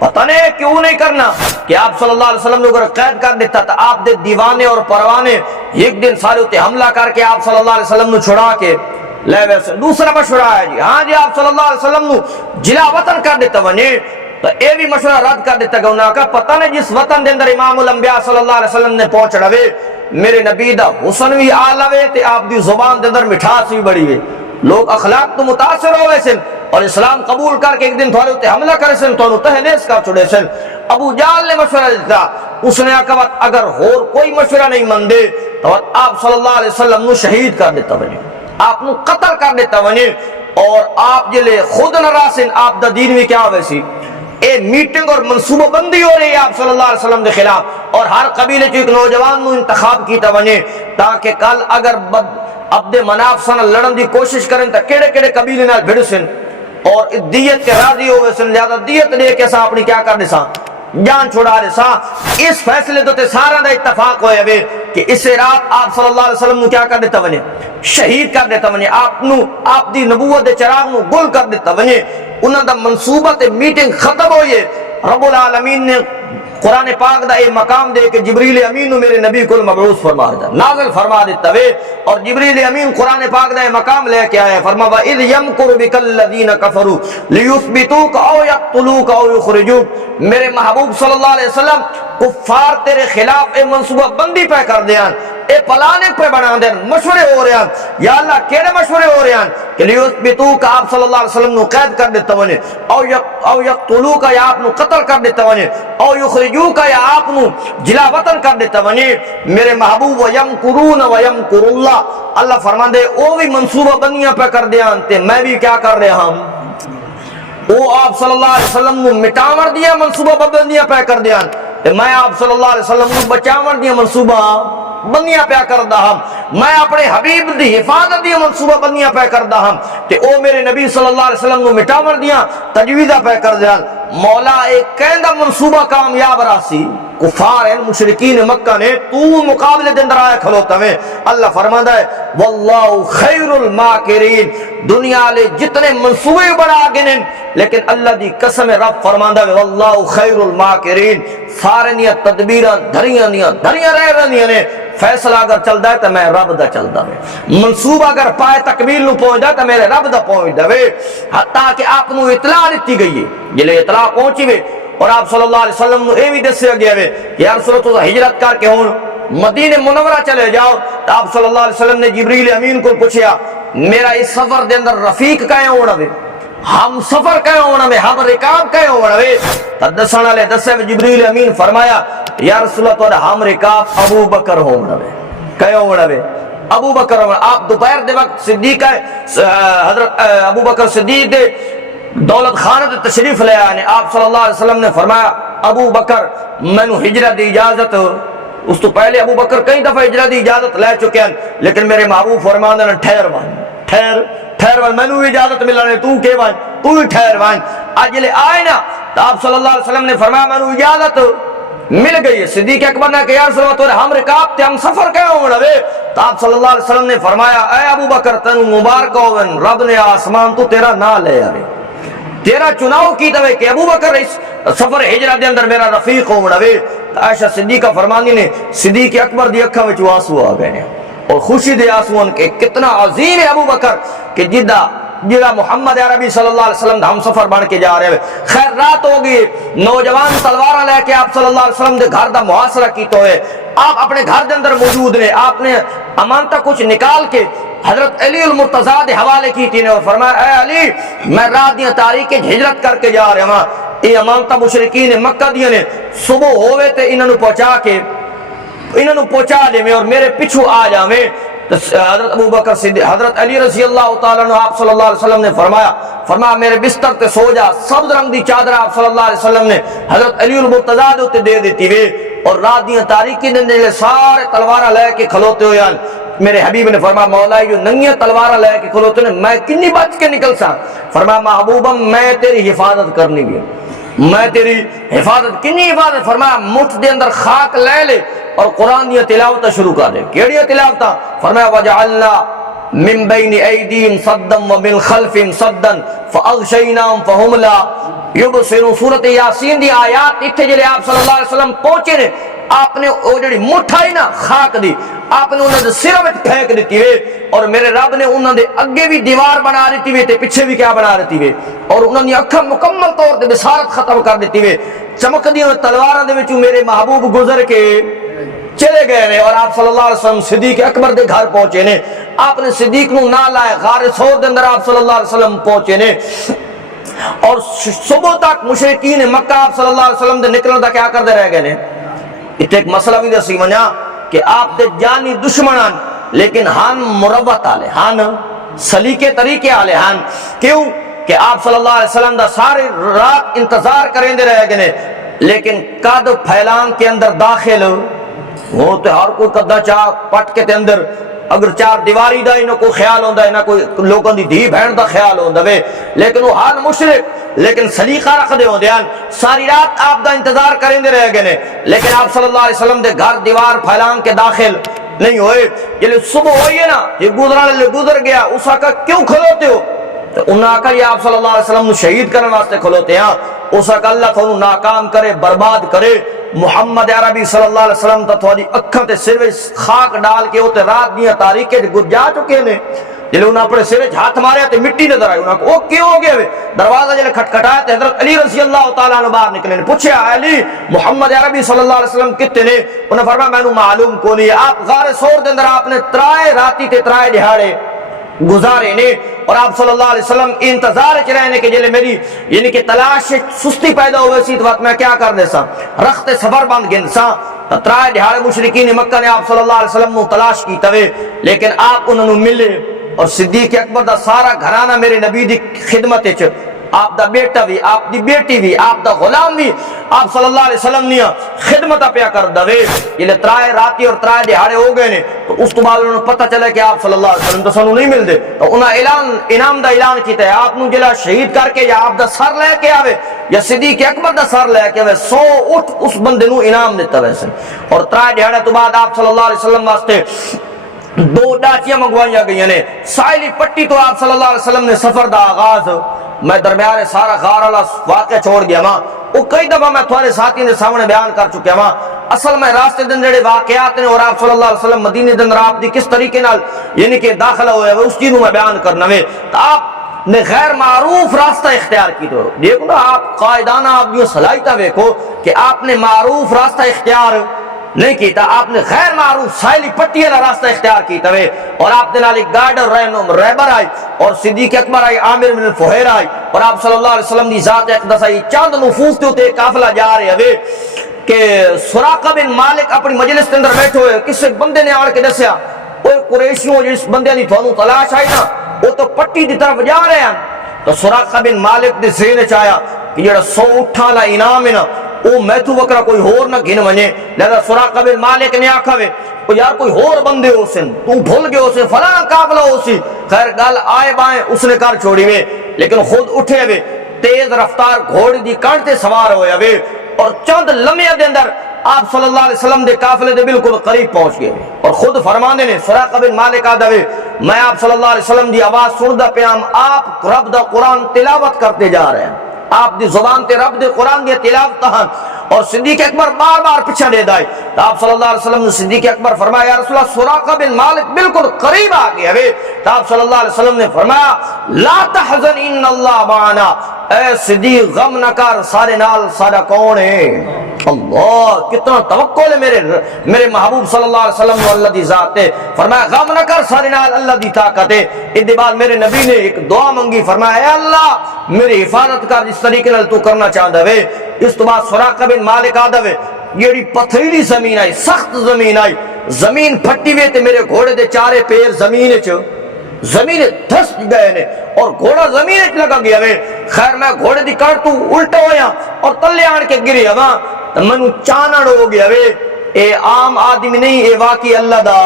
پتہ نہیں کیوں نہیں کرنا کہ آپ صلی اللہ علیہ وسلم نے اگر قید کر دیتا تو آپ دے دیوانے اور پروانے ایک دن سارے ہوتے حملہ کر کے آپ صلی اللہ علیہ وسلم نے چھڑا کے لے ویسے۔ دوسرا مشورہ ہے جی ہاں جی آپ صلی اللہ علیہ وسلم نے جلا وطن کر دیتا ونی، تو اے بھی مشورہ رد کر دیتا کہ انہوں نے کہا پتہ نہیں جس وطن دے اندر امام الانبیاء صلی اللہ علیہ وسلم نے پہنچ رہے میرے نبی دا حسن بھی آلہ وے تے آپ دی زبان دے اندر مٹھاس بھی بڑی وے، لوگ اخلاق تو متاثر ہوئے سن اور اسلام قبول کر کے ایک دن تھوڑے ہوتے حملہ کرے سن تو انہوں تہنیس کر چھوڑے سن۔ ابو جہل نے مشورہ دیتا، اس نے کہا اگر اور کوئی مشورہ نہیں مندے تو آپ صلی اللہ علیہ وسلم نو شہید کر دیتا بنے، آپ نو قتل کر دیتا بنے، اور آپ جلے خود نراسن آپ دا دین میں کیا ہوئے سی اے میٹنگ اور منصوبہ بندی ہو رہی ہے آپ صلی اللہ علیہ وسلم کے خلاف، اور ہر قبیلے جو ایک نوجوان نو انتخاب کیتا بنے تاکہ کل اگر عبد مناف سن لڑن دی کوشش کریں تو کیڑے کیڑے قبیلے نال بھڑ سن اور دیت کے راضی ہوئے سن، لہذا دیت دے کے سا اپنی کیا کر دے سا جان چھوڑا دے سا۔ اس فیصلے تو تے سارا دا اتفاق ہوئے ہوئے کہ اس رات آپ صلی اللہ علیہ وسلم نو کیا کر دیتا بنے، شہید کر دیتا بنے، آپ دی نبوت دے چراغ نو گل کر دیتا بنے۔ انہاں دا منصوبہ تے میٹنگ ختم ہوئی، رب العالمین نے قرآن پاک دا اے مقام دے کہ جبریل امین میرے نبی کو مبعوث فرما دیتا، نازل فرما دیتا وے، اور جبریل امین قرآن پاک دا اے مقام لے کے آئے، فرما وَإِذْ يَمْكُرُ بِكَ الَّذِينَ كَفَرُوا لِيُثْبِتُوكَ أَوْ يَقْتُلُوكَ أَوْ يُخْرِجُوكَ، میرے محبوب صلی اللہ علیہ وسلم کفار تیرے خلاف اے منصوبہ بندی پہ کر دیاں، اے پلاننگ پہ بنا دیں، مشورے ہو رہے ہیں یا اللہ کیڑے مشورے ہو رہے ہیں کہ لیثبتوک آپ صلی اللہ علیہ وسلم نو قید کر دیتا ونے، او یقتلوک یا آپ نو قتل کر دیتا ونے، او یخرجوک یا آپ نو جلا وطن کر دیتا ونے۔ میرے محبوب ویمکرون ویمکر اللہ، اللہ فرماندے او بھی منصوبہ بندیاں پہ کر دیاں تے میں بھی کیا کر رہا ہوں، او آپ صلی اللہ علیہ وسلم نو مٹاور دیا منصوبہ بندیاں پہ کر دیاں تے میں آپ صلی اللہ علیہ وسلم نو بچاور دیا منصوبہ بندیاں پہ کردا ہم، میں اپنے حبیب دی حفاظت دی منصوبہ بندیاں پہ کردا ہم تے او میرے نبی صلی اللہ علیہ وسلم نو مٹاور دیاں تجویزہ پہ کر دیاں۔ مولا ایک کہندہ منصوبہ کامیاب راسی، کفار ہیں مشرکین مکہ نے تو مقابلے دے اندر آئے کھلوتا میں، اللہ فرماتا ہے واللہ خیر الماکرین، دنیا لے جتنے منصوبے بڑا گنے لیکن اللہ دی قسم رب فرماتا ہے واللہ خیر الماکرین، سارے نیا تدبیراں دھریاں رہ رہنیاں نے، فیصلہ اگر چلتا ہے تو میں رب دا چلتا ہے، منصوبہ اگر پائے تکمیل نو پہنچ ہے تو میرے رب دا پہنچ دے، حتیٰ کہ آپ نو اطلاع دیتی گئی ہے، جلے اطلاع پہنچی وے اور آپ صلی اللہ علیہ وسلم نو اے بھی دسیا گیا وے کہ یا رسول اللہ ہجرت کر کے ہون مدینہ منورہ چلے جاؤ، تو آپ صلی اللہ علیہ وسلم نے جبریل امین کو پوچھیا میرا اس سفر دے اندر رفیق کہیں ہونا وے، ہم سفر کہیں ہونا وے، ہم رکاب کہیں ہونا وے، تدسان علیہ دسے میں جبریل امین فرمایا یا رسول اللہ تو ہم رکاب ابو بکر ہونا وے، کہیں ہونا وے ابو بکر ہونا۔ آپ دوپہر دے وقت صدیق ہے حضرت ابو بکر صدیق دے دولت خانہ تشریف لے آنے، آپ صلی اللہ علیہ وسلم نے فرمایا ابو بکر میں نو ہجرت دی اجازت، اس تو پہلے ابو بکر کئی دفعہ ہجرت دی اجازت لے چکے ہیں لیکن میرے محبوب فرماندے نے ٹھہر وان میں نو اجازت ملنے تو کے وان تو ہی ٹھہر وان، آج لے آئے نا تو آپ صلی اللہ علیہ وسلم نے فرمایا میں نو اجازت مل گئی ہے۔ صدیق اکبر نے کہ یا رسول اللہ تو ہم رکاب تے ہم سفر کہیں ہونا وے، تو آپ صلی اللہ علیہ وسلم نے فرمایا اے ابو بکر تنو مبارک ہوون، رب نے آسمان تو تیرا نہ لے آئے، تیرا چناؤ کی دوے کہ ابو بکر اس سفر ہجرت دے اندر میرا رفیق ہونا وے۔ عائشہ صدیقہ فرمانی نے صدیق اکبر دی اکھاں وچ آنسو آ گئے اور خوشی دے آنسو ان کے کتنا عظیم ہے ابو بکر کہ جدا محمد عربی صلی اللہ علیہ وسلم ہم سفر بن کے جا رہے ہیں۔ خیر رات ہو گئی، نوجوان تلوار لے کے آپ صلی اللہ علیہ وسلم دے گھر دا محاصرہ کیتا ہوئے، آپ اپنے گھر کے اندر موجود نے، آپ نے امانتہ کچھ نکال کے حضرت علی المرتضیٰ دے حوالے کی تھی نے اور فرمایا اے علی میں رات دیاں تاریخ ہجرت کر کے جا رہا ہوں، یہ امانتہ مشرکین مکہ دیاں نے صبح ہوئے تے انہوں نے پہنچا کے انہوں نے پہنچا دے میں اور میرے پچھو آ جاویں۔ حضرت ابو بکر صدیق حضرت علی رضی اللہ تعالیٰ عنہ آپ صلی اللہ علیہ وسلم نے فرمایا میرے بستر تے سو جا۔ سبز رنگ دی چادر آپ صلی اللہ علیہ وسلم نے حضرت علی المرتضیٰ دے دیتی وے اور رات دیاں تاریکی دن دے سارے تلوارہ لے کے کھلوتے ہوئے ہیں۔ میرے حبیب نے فرمایا مولا جو ننگیاں تلوارہ لے کے کھلوتے ہیں میں کنی بچ کے نکل سا؟ فرمایا محبوبہ میں تیری حفاظت کرنی گی، میں تیری حفاظت کنی حفاظت؟ فرمایا مٹھ دے اندر خاک لے لے اور قرآن دیا تلاوت شروع کر دے۔ کیڑی تلاوت؟ فرمایا وجعلنا من بین ایدیہم صدا ومن خلفہم صدا فاغشیناہم فہم لا یبصرون۔ سورۃ یاسین دی آیات اتھے جلے آپ صلی اللہ علیہ وسلم پہنچے نے، آپ نے وہ جڑی مٹھ آئی نا خاک دی آپ نے انہوں نے سر میں پھینک دیتی ہوئے اور میرے رب نے انہوں نے اگے بھی دیوار بنا دیتی ہوئے تے پیچھے بھی کیا بنا دیتی ہوئے اور انہوں نے اکھا مکمل طور تے بصارت ختم کر دیتی ہوئے۔ چمک دیوں تلواراں دے وچوں میرے محبوب گزر کے چلے گئے نے اور آپ صلی اللہ علیہ وسلم صدیق اکبر دے گھر پہنچے نے۔ آپ نے صدیق نو نہ لائے، غار ثور دے اندر آپ صلی اللہ علیہ وسلم پہنچے نے اور صبح تک مشرکین مکہ آپ صلی اللہ علیہ وسلم دے نکلن دا کیا کردے رہ گئے نے۔ اتنے ایک مسئلہ بھی دسی ونیا کہ آپ دے جانی دشمنان لیکن ہن مروت آلے ہن سلیقے طریقے آلے ہن، کیوں کہ آپ صلی اللہ علیہ وسلم دا ساری رات انتظار کریں دے رہ گئے لیکن قد پھیلان کے اندر داخل وہ تو ہر کوئی قدہ چاہ پٹ کے اندر اگر چار دیواری دا انہوں کو خیال ہوندہ ہے نہ کوئی لوگوں دی دھی بہن دا خیال ہوندہ ہے لیکن وہ ہر مشرک لیکن سلیقہ رکھ دے ہوندے ہیں۔ ساری رات آپ دا انتظار کریں دے رہ گئے لیکن آپ صلی اللہ علیہ وسلم دے گھر دیوار پھیلان کے داخل نہیں ہوئے۔ یہ صبح ہوئی ہے نا یہ گزرانے لے گزر گیا اس آقا کیوں کھلوتے ہو؟ تو انہاں آقا یہ آپ صلی اللہ علیہ وسلم شہید کرنے واسطے کھلوتے ہیں، اس آقا اللہ تھوڑا ناکام کرے برباد کرے۔ محمد عربی صلی اللہ علیہ وسلم تا تھوڑی اکھاں تے سر وچ خاک ڈال کے ہوتے رات دیاں تاریکیں گزر جا چکے نے۔ جلے انہاں اپنے سر وچ ہاتھ مارے تے مٹی نظر آئی، انہاں کو کیوں ہو گئے؟ دروازہ جلے کھٹکھٹایا تے حضرت علی رضی اللہ تعالیٰ عنہ باہر نکلے نے، پوچھے علی محمد عربی صلی اللہ علیہ وسلم کتے نے؟ انہوں نے فرمایا مینوں معلوم کو نہیں، آپ غار ثور دے اندر آپ نے ترائے راتی تے ترائے دہاڑے گزارے نے اور آپ صلی اللہ علیہ وسلم انتظار چ رہے نے کہ جلے میری یعنی کہ تلاش سستی پیدا ہوئے سی تو وقت میں کیا کر دے سا رخت سفر بند گن سا ترائے دہاڑے مشرکین مکہ نے آپ صلی اللہ علیہ وسلم تلاش کی توے لیکن آپ انہوں نے ملے اور صدیق اکبر دا سارا گھرانہ میرے نبی دی خدمت چ آپ دا بیٹا بھی آپ دی بیٹی بھی آپ دا غلام بھی آپ صلی اللہ علیہ وسلم نے خدمت پیا کر دوے یہ ترائے راتی اور ترائے دہاڑے ہو گئے نے تو اس تو بعد انہوں نے پتہ چلا کہ آپ صلی اللہ علیہ وسلم تو سانو نہیں مل دے تو انہاں اعلان انعام دا اعلان کیتا ہے آپ نو جلا شہید کر کے یا آپ دا سر لے کے آوے یا صدیق اکبر دا سر لے کے آوے 100 اٹھ اس بندے نو انعام دیتا ویسے اور ترائے دہاڑے تو بعد آپ صلی اللہ علیہ وسلم واسطے 2 ڈاچیاں منگوائیاں گئی ہیں ساحلی پٹی تو آپ صلی اللہ علیہ وسلم نے سفر دا آغاز میں درمیان سارا غار اللہ واقعہ چھوڑ گیا ماں وہ کئی دفعہ میں تھوڑے ساتھی نے سامنے بیان کر چکیا ماں اصل میں راستے دن جڑے واقعات نے اور آپ صلی اللہ علیہ وسلم مدینے دن آپ دی کس طریقے نال یعنی کہ داخلہ ہوئے اس چیزوں میں بیان کرنا ہے تو آپ نے غیر معروف راستہ اختیار کی تو دیکھو نا آپ قائدانہ آپ جو صلاحیتہ دیکھو کہ آپ نے معروف راستہ اختیار نہیں کیتا آپ نے غیر معروف سائلی پٹی والا راستہ اختیار کیتا ہے اور آپ نے نالی گارڈر رہبر آئی اور صدیق اکبر آئی عامر بن فہیر آئی اور آپ صلی اللہ علیہ وسلم دی ذات اقدس آئی چاند نفوس تے ہوتے قافلہ جا رہے ہوئے کہ سراقہ بن مالک اپنی مجلس کے اندر بیٹھے ہوئے کسی بندے نے آڑ کے دسیا اوے قریشیوں جس بندے نے تھانوں تلاش آئی نا وہ تو پٹی دی طرف جا رہے ہیں تو سراقہ بن مالک دے ذہن چایا کہ جڑا 100 اٹھاں لا انعام ہے نا او میں تو وکرا کوئی ہور نہ گن ونجے لہذا سراقہ بن مالک نے آکھا وے او یار کوئی ہور بندے ہو سن تو بھول گئے ہو سن فلاں قافلہ ہو سی خیر گل آئے بائیں اس نے کر چھوڑی وے لیکن خود اٹھے وے تیز رفتار گھوڑی دی کانٹ تے سوار ہویا وے اور چند لمحے دے اندر آپ صلی اللہ علیہ وسلم دے قافلے دے بالکل قریب پہنچ گئے اور خود فرماندے نے سراقہ بن مالک آدھا وے میں آپ صلی اللہ علیہ وسلم دی آواز سندا پیا آپ رب دا قرآن تلاوت کرتے جا رہے ہیں آپ دی زبان تے رب دے قرآن دی تلاوت تہن اور صدیق اکبر بار بار پیچھے دے دائے تو آپ صلی اللہ علیہ وسلم نے صدیق اکبر فرمایا یا رسول اللہ سراقہ بن مالک بالکل قریب آ گیا ہے تو آپ صلی اللہ علیہ وسلم نے فرمایا لا تحزن ان اللہ معنا اے صدیق غم نہ کر سارے نال سارا کون ہے اللہ کتنا توکل ہے میرے محبوب صلی اللہ علیہ وسلم اللہ دی ذات ہے. فرمایا غم نہ کر سارے نال اللہ دی طاقت ہے. اس کے بعد میرے نبی نے ایک دعا منگی, فرمایا اے اللہ میری حفاظت کر جس طریقے نال تو کرنا چاہتا ہے. اس تو بعد سراقہ بن مالک آدھا ہے یہ پتھریلی زمین آئی, سخت زمین آئی, زمین پھٹی ہوئی تے میرے گھوڑے دے چارے پیر زمین دھس گئے نے اور گھوڑا زمین لگا گیا وے. خیر میں گھوڑے دی کر تو الٹا ہویا اور تلے آن کے گری ہوا تو منو چانڑ ہو گیا وے. اے عام آدمی نہیں, اے واقعی اللہ دا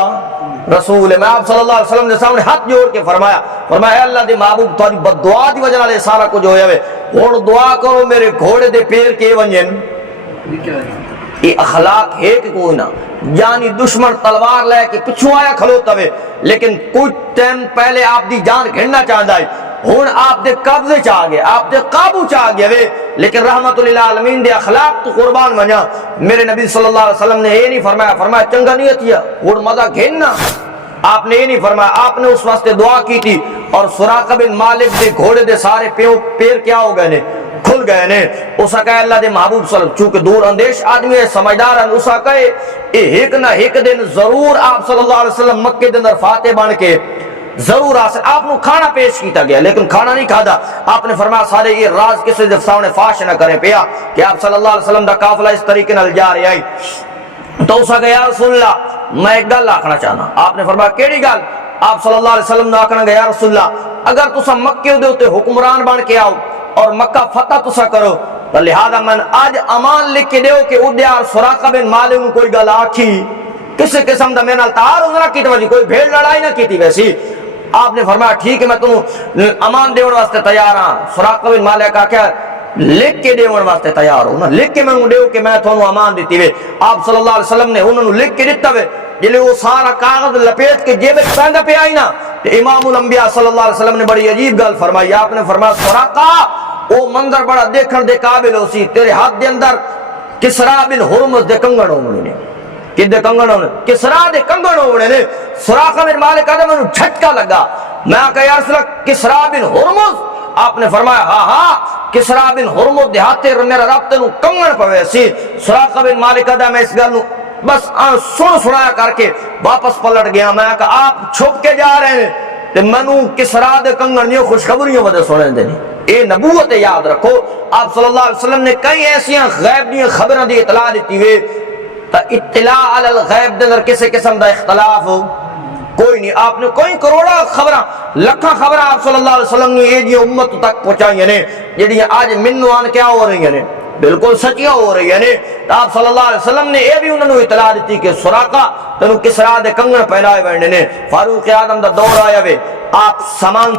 رسول ہے. میں آپ صلی اللہ علیہ وسلم کے سامنے ہاتھ جوڑ کے فرمایا اے اللہ دے محبوب تھوڑی بد دعا دی وجہ نال سارا کچھ ہویا وے. اور دعا کرو میرے گھوڑے دے پیر کے ونجن. یہ اخلاق ہے کہ کوئی نہ, یعنی دشمن تلوار لے کے پچھو آیا کھلوتا وے لیکن کچھ ٹائم پہلے آپ دی جان گھڑنا چاہتا ہے, ہون آپ دے قبضے چاہ گئے, آپ دے قابو چاہ گئے وے. لیکن رحمت للعالمین دے اخلاق تو قربان بنیا. میرے نبی صلی اللہ علیہ وسلم نے یہ نہیں فرمایا چنگا نہیں اتیا اور مزہ گھننا, آپ نے یہ نہیں فرمایا. آپ نے اس واسطے دعا کی تھی اور سراقہ بن مالک دے گھوڑے دے سارے پیر کیا ہو گئے نے, کھل گئے نے. اسا کہے اللہ دے محبوب صلی اللہ علیہ وسلم چونکہ دور اندیش آدمی ہے, سمجھدار ہے, اسا کہے ایک نہ ایک دن ضرور آپ صلی اللہ علیہ وسلم مکے دے اندر فاتح بن کے ضرور آ سکتے. آپ نے کھانا پیش کیتا گیا لیکن کھانا نہیں کھادا. آپ نے فرمایا سارے یہ راز کسی دے سامنے فاش نہ کریں پیا کہ آپ صلی اللہ علیہ وسلم دا قافلہ اس طریقے نال جا رہی آئی. تو اسا کہے یا رسول اللہ میں ایک گل آکھنا چاہنا. آپ نے فرمایا کیڑی گل؟ آپ صلی اللہ علیہ وسلم نے آکھنا گیا یا رسول اللہ اگر تسا مکے دے اوتے حکمران بن کے آؤ اور مکہ فتح تسا کرو تو لہذا من آج امان لکھ کے دیو کہ ادیار سراقہ بن مالک نے کوئی گل آکھی کسی قسم دا میرے نال تعارض نہ کیتا وجہ کوئی بھیڑ لڑائی نہ کیتی. ویسی آپ نے فرمایا ٹھیک ہے میں تمہیں امان دیون واسطے تیار ہاں. سراقہ بن مالک آکھیا لکھ کے دیون واسطے تیار ہوں نا, لکھ کے میں دیو کہ میں تھانوں امان دیتی وے. آپ صلی اللہ علیہ وسلم نے انہوں نے لکھ کے دیتا وے. جلے وہ سارا کاغذ لپیٹ کے جیب وچ پیندا پہ آئی نا تے امام الانبیاء صلی اللہ علیہ وسلم نے بڑی عجیب گل فرمائی. آپ نے فرمایا سراقہ او منظر بڑا دیکھن دے قابل ہو سی, تیرے ہاتھ دے اندر کسرا بن ہرمز دے کنگن ہونے نے. کدے کنگن ہونے؟ کسرا دے کنگن ہونے نے. سراقہ بن مالک آدھے میں جھٹکا لگا. میں کہا یا رسول اللہ کسرا بن ہرمز؟ آپ نے فرمایا ہاں کسرا بن ہرمز دیہاتے میرا رب تینوں کنگن پوے سی. سراقہ بن مالک آدھے میں اس گل بس سنایا کر کے واپس پلٹ گیا. میں کہا آپ چھپ کے جا رہے ہیں تے منو کسرا دے کنگن نہیں خوشخبریوں وجہ سنے دینی. اے نبوت یاد رکھو. آپ صلی اللہ علیہ وسلم نے کئی ایسیاں غیب دی خبروں دی اطلاع دیتی ہوئے تا اطلاع علی الغیب دے اندر کسی قسم دا اختلاف ہو کوئی نہیں. آپ نے کوئی کروڑا خبراں لکھاں خبراں آپ صلی اللہ علیہ وسلم نے یہ جی امت تک پہنچائی نے جڑیاں آج منو آن کیا ہو رہی ہیں بالکل سچیاں ہو رہی ہیں. آپ صلی اللہ علیہ وسلم نے یہ بھی انہوں نے اطلاع دیتی کہ سراقہ تینوں کسرا دے کنگن پہنائے ہوئے نے. فاروق اعظم دا دور آیا وے, آپ سامان